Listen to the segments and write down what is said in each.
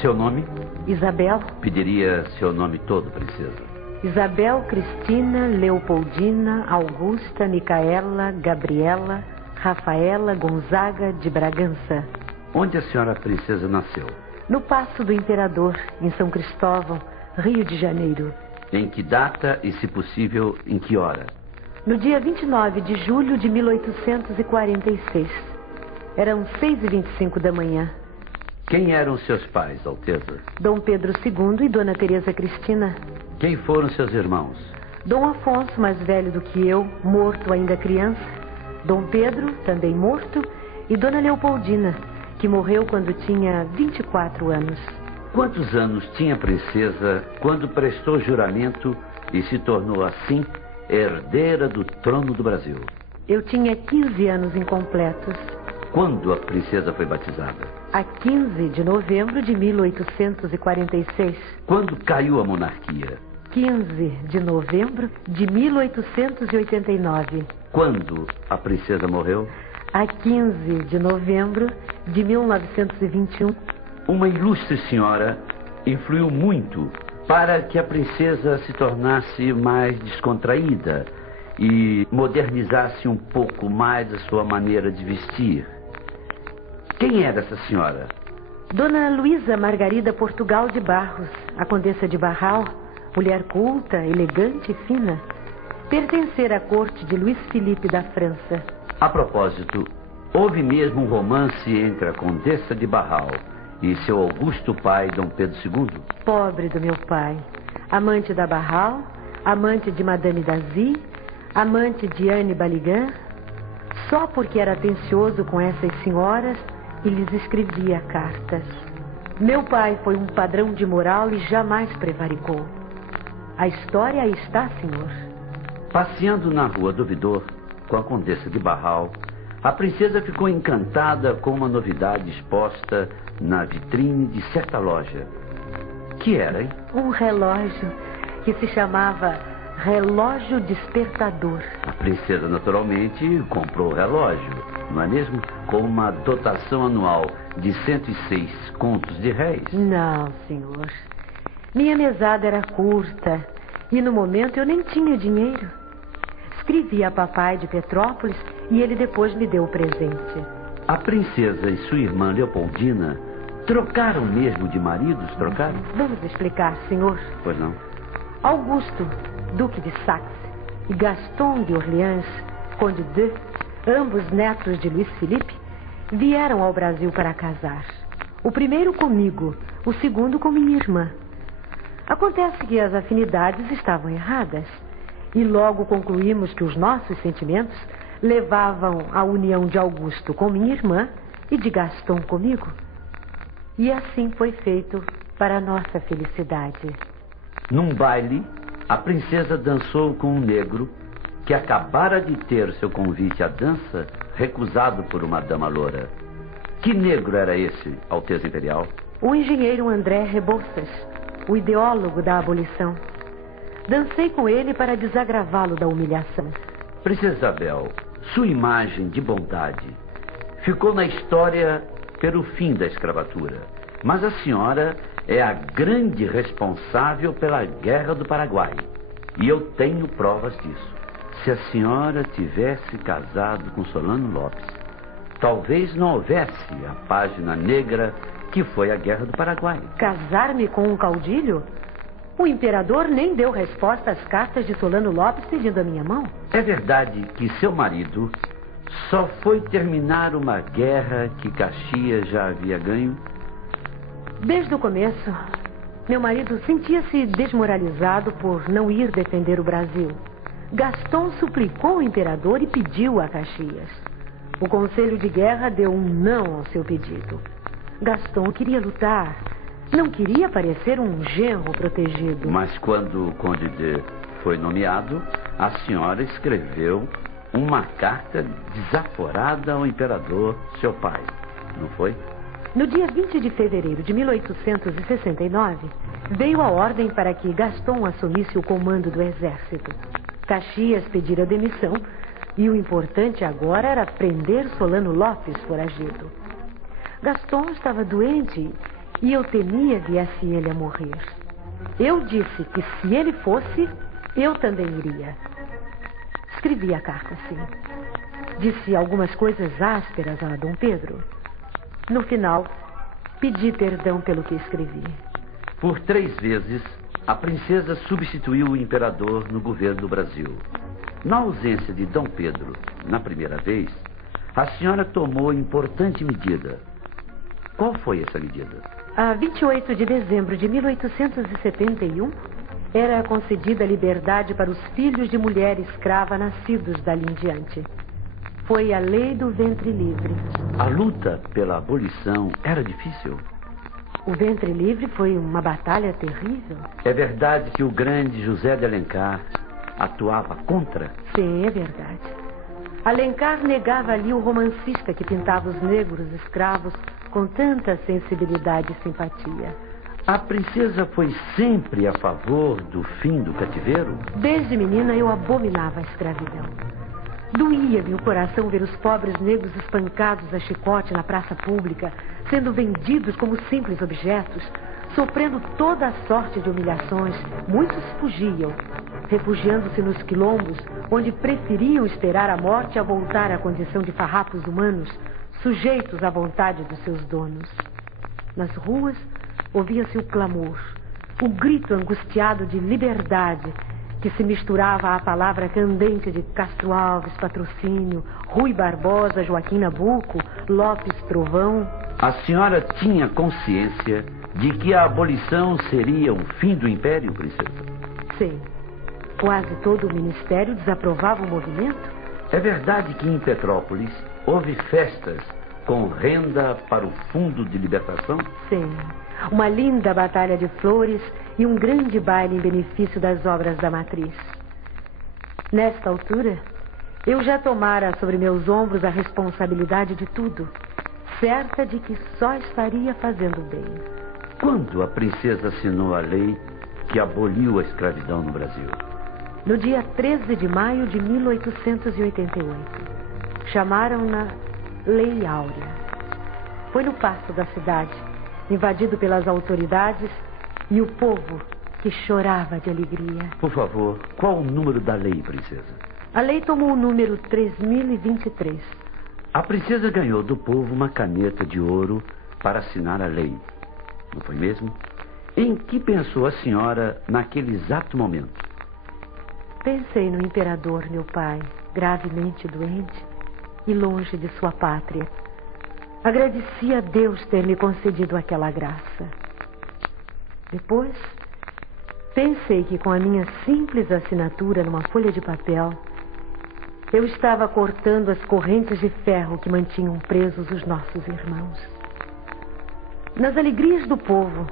Seu nome? Isabel. Pediria seu nome todo, princesa. Isabel Cristina Leopoldina Augusta Micaela Gabriela Rafaela Gonzaga de Bragança. Onde a senhora princesa nasceu? No Paço do Imperador, em São Cristóvão, Rio de Janeiro. Em que data e, se possível, em que hora? No dia 29 de julho de 1846. Eram 6h25 da manhã. Quem eram seus pais, Alteza? Dom Pedro II e Dona Teresa Cristina. Quem foram seus irmãos? Dom Afonso, mais velho do que eu, morto ainda criança. Dom Pedro, também morto. E Dona Leopoldina, que morreu quando tinha 24 anos. Quantos anos tinha a princesa quando prestou juramento e se tornou, assim, herdeira do trono do Brasil? Eu tinha 15 anos incompletos. Quando a princesa foi batizada? A 15 de novembro de 1846. Quando caiu a monarquia? 15 de novembro de 1889. Quando a princesa morreu? A 15 de novembro de 1921. Uma ilustre senhora influiu muito para que a princesa se tornasse mais descontraída e modernizasse um pouco mais a sua maneira de vestir. Quem era essa senhora? Dona Luísa Margarida Portugal de Barros, a Condessa de Barral, mulher culta, elegante e fina. Pertencer à corte de Luís Filipe da França. A propósito, houve mesmo um romance entre a Condessa de Barral e seu augusto pai, Dom Pedro II? Pobre do meu pai. Amante da Barral, amante de Madame Dazy, amante de Anne Baligan. Só porque era atencioso com essas senhoras e lhes escrevia cartas. Meu pai foi um padrão de moral e jamais prevaricou. A história aí está, senhor. Passeando na rua do Vidor com a Condessa de Barral, a princesa ficou encantada com uma novidade exposta na vitrine de certa loja. Que era, hein? Um relógio que se chamava Relógio Despertador. A princesa, naturalmente, comprou o relógio, não é mesmo? Com uma dotação anual de 106 contos de réis. Não, senhor. Minha mesada era curta e no momento eu nem tinha dinheiro. Escrevi a papai de Petrópolis e ele depois me deu o presente. A princesa e sua irmã Leopoldina trocaram mesmo de maridos? Trocaram? Vamos explicar, senhor. Pois não. Augusto, Duque de Saxe, e Gaston de Orleans, Conde de, ambos netos de Luís Filipe, vieram ao Brasil para casar. O primeiro comigo, o segundo com minha irmã. Acontece que as afinidades estavam erradas e logo concluímos que os nossos sentimentos levavam à união de Augusto com minha irmã e de Gaston comigo. E assim foi feito para a nossa felicidade. Num baile, a princesa dançou com um negro que acabara de ter seu convite à dança recusado por uma dama loura. Que negro era esse, Alteza Imperial? O engenheiro André Rebouças, o ideólogo da abolição. Dancei com ele para desagravá-lo da humilhação. Princesa Isabel, sua imagem de bondade ficou na história pelo fim da escravatura. Mas a senhora é a grande responsável pela Guerra do Paraguai. E eu tenho provas disso. Se a senhora tivesse casado com Solano Lopes, talvez não houvesse a página negra que foi a Guerra do Paraguai. Casar-me com um caudilho? O imperador nem deu resposta às cartas de Solano Lopes pedindo a minha mão. É verdade que seu marido só foi terminar uma guerra que Caxias já havia ganho? Desde o começo, meu marido sentia-se desmoralizado por não ir defender o Brasil. Gaston suplicou o imperador e pediu a Caxias. O Conselho de Guerra deu um não ao seu pedido. Gaston queria lutar, não queria parecer um genro protegido. Mas quando o Conde de foi nomeado, a senhora escreveu uma carta desaforada ao imperador, seu pai, não foi? No dia 20 de fevereiro de 1869, veio a ordem para que Gaston assumisse o comando do exército. Caxias pedira demissão e o importante agora era prender Solano Lopes foragido. Gaston estava doente e eu temia viesse ele a morrer. Eu disse que se ele fosse, eu também iria. Escrevi a carta assim. Disse algumas coisas ásperas a Dom Pedro. No final, pedi perdão pelo que escrevi. Por 3 vezes, a princesa substituiu o imperador no governo do Brasil. Na ausência de Dom Pedro, na primeira vez, a senhora tomou importante medida. Qual foi essa medida? A 28 de dezembro de 1871, era concedida a liberdade para os filhos de mulher escrava nascidos dali em diante. Foi a lei do ventre livre. A luta pela abolição era difícil? O ventre livre foi uma batalha terrível. É verdade que o grande José de Alencar atuava contra? Sim, é verdade. Alencar negava ali o romancista que pintava os negros escravos com tanta sensibilidade e simpatia. A princesa foi sempre a favor do fim do cativeiro? Desde menina eu abominava a escravidão. Doía-me o coração ver os pobres negros espancados a chicote na praça pública, sendo vendidos como simples objetos, sofrendo toda a sorte de humilhações. Muitos fugiam, refugiando-se nos quilombos, onde preferiam esperar a morte a voltar à condição de farrapos humanos, sujeitos à vontade dos seus donos. Nas ruas, ouvia-se o clamor, o grito angustiado de liberdade, que se misturava à palavra candente de Castro Alves, Patrocínio, Rui Barbosa, Joaquim Nabuco, Lopes Trovão. A senhora tinha consciência de que a abolição seria o fim do império, princesa? Sim. Quase todo o ministério desaprovava o movimento. É verdade que em Petrópolis houve festas com renda para o Fundo de Libertação? Sim. Uma linda batalha de flores e um grande baile em benefício das obras da matriz. Nesta altura, eu já tomara sobre meus ombros a responsabilidade de tudo, certa de que só estaria fazendo bem. Quando a princesa assinou a lei que aboliu a escravidão no Brasil? No dia 13 de maio de 1888. Chamaram-na Lei Áurea. Foi no pasto da cidade, invadido pelas autoridades e o povo que chorava de alegria. Por favor, qual o número da lei, princesa? A lei tomou o número 3023. A princesa ganhou do povo uma caneta de ouro para assinar a lei. Não foi mesmo? Em que pensou a senhora naquele exato momento? Pensei no imperador, meu pai, gravemente doente e longe de sua pátria. Agradeci a Deus ter me concedido aquela graça. Depois, pensei que com a minha simples assinatura numa folha de papel, eu estava cortando as correntes de ferro que mantinham presos os nossos irmãos. Nas alegrias do povo,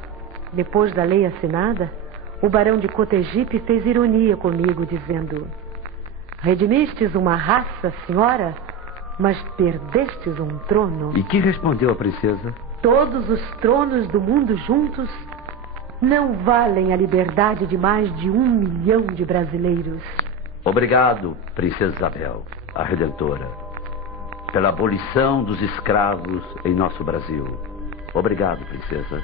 depois da lei assinada, o barão de Cotegipe fez ironia comigo, dizendo: redimestes uma raça, senhora, mas perdestes um trono. E que respondeu a princesa? Todos os tronos do mundo juntos não valem a liberdade de mais de 1 milhão de brasileiros. Obrigado, princesa Isabel, a Redentora, pela abolição dos escravos em nosso Brasil. Obrigado, princesa.